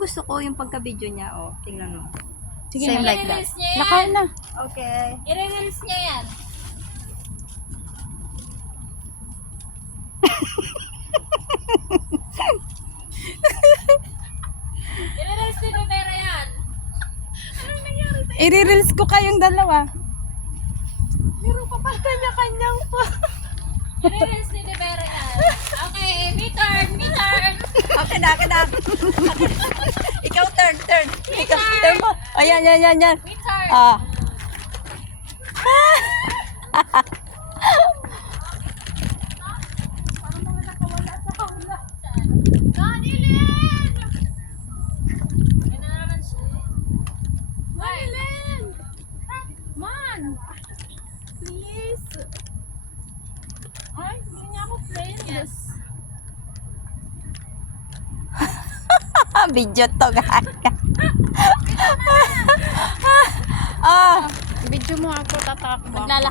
gusto ko yung pagka-video niya. Oh, tingnan mo. Sige Same na. like that. I-release niya yan. Nakaw na. Okay. I-release niya yan. I-release ni Rivera yan. Anong nangyari sa'yo? I-reels ko kayong dalawa. Meron pa pala kanya-kanyang pa. I-release ni Rivera yan. Okay, me turn. Okay na. Ikaw turn. Ikaw turn mo. Ayan. Me turn. Ah. Manilin! Yan na naman siya. Manilin! Man! Please! Ay, hindi niya ako friend. Yes. Video to, gaga. Ah. Video mo ako tatakbo. Maglalakad.